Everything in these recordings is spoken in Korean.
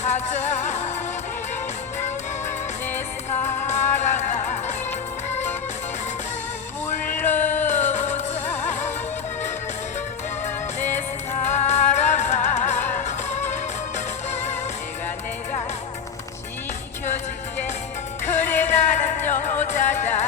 가자. 내 사랑아 불러보자. 내 사랑아 내가 내가 지켜줄게. 그래 나는 여자다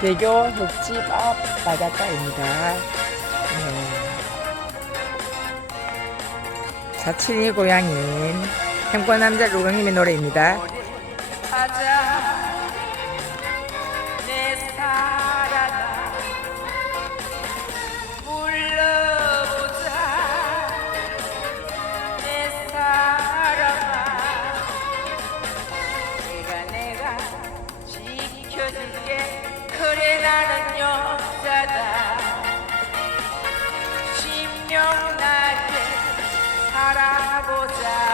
대교 육지 앞 바닷가입니다. 네. 사친이 고향인 행권남자 루강님의 노래입니다. 아, 가자. 분명하게 바라보자.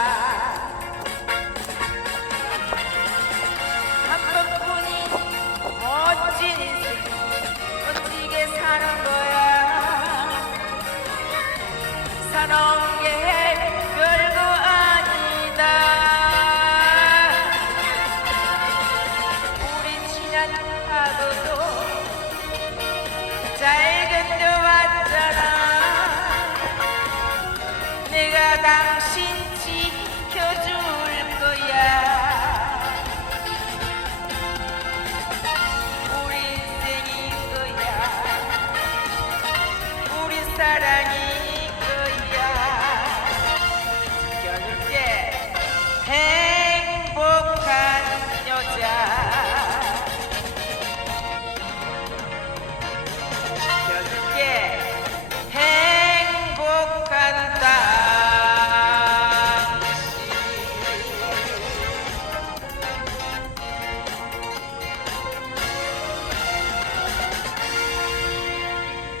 Adam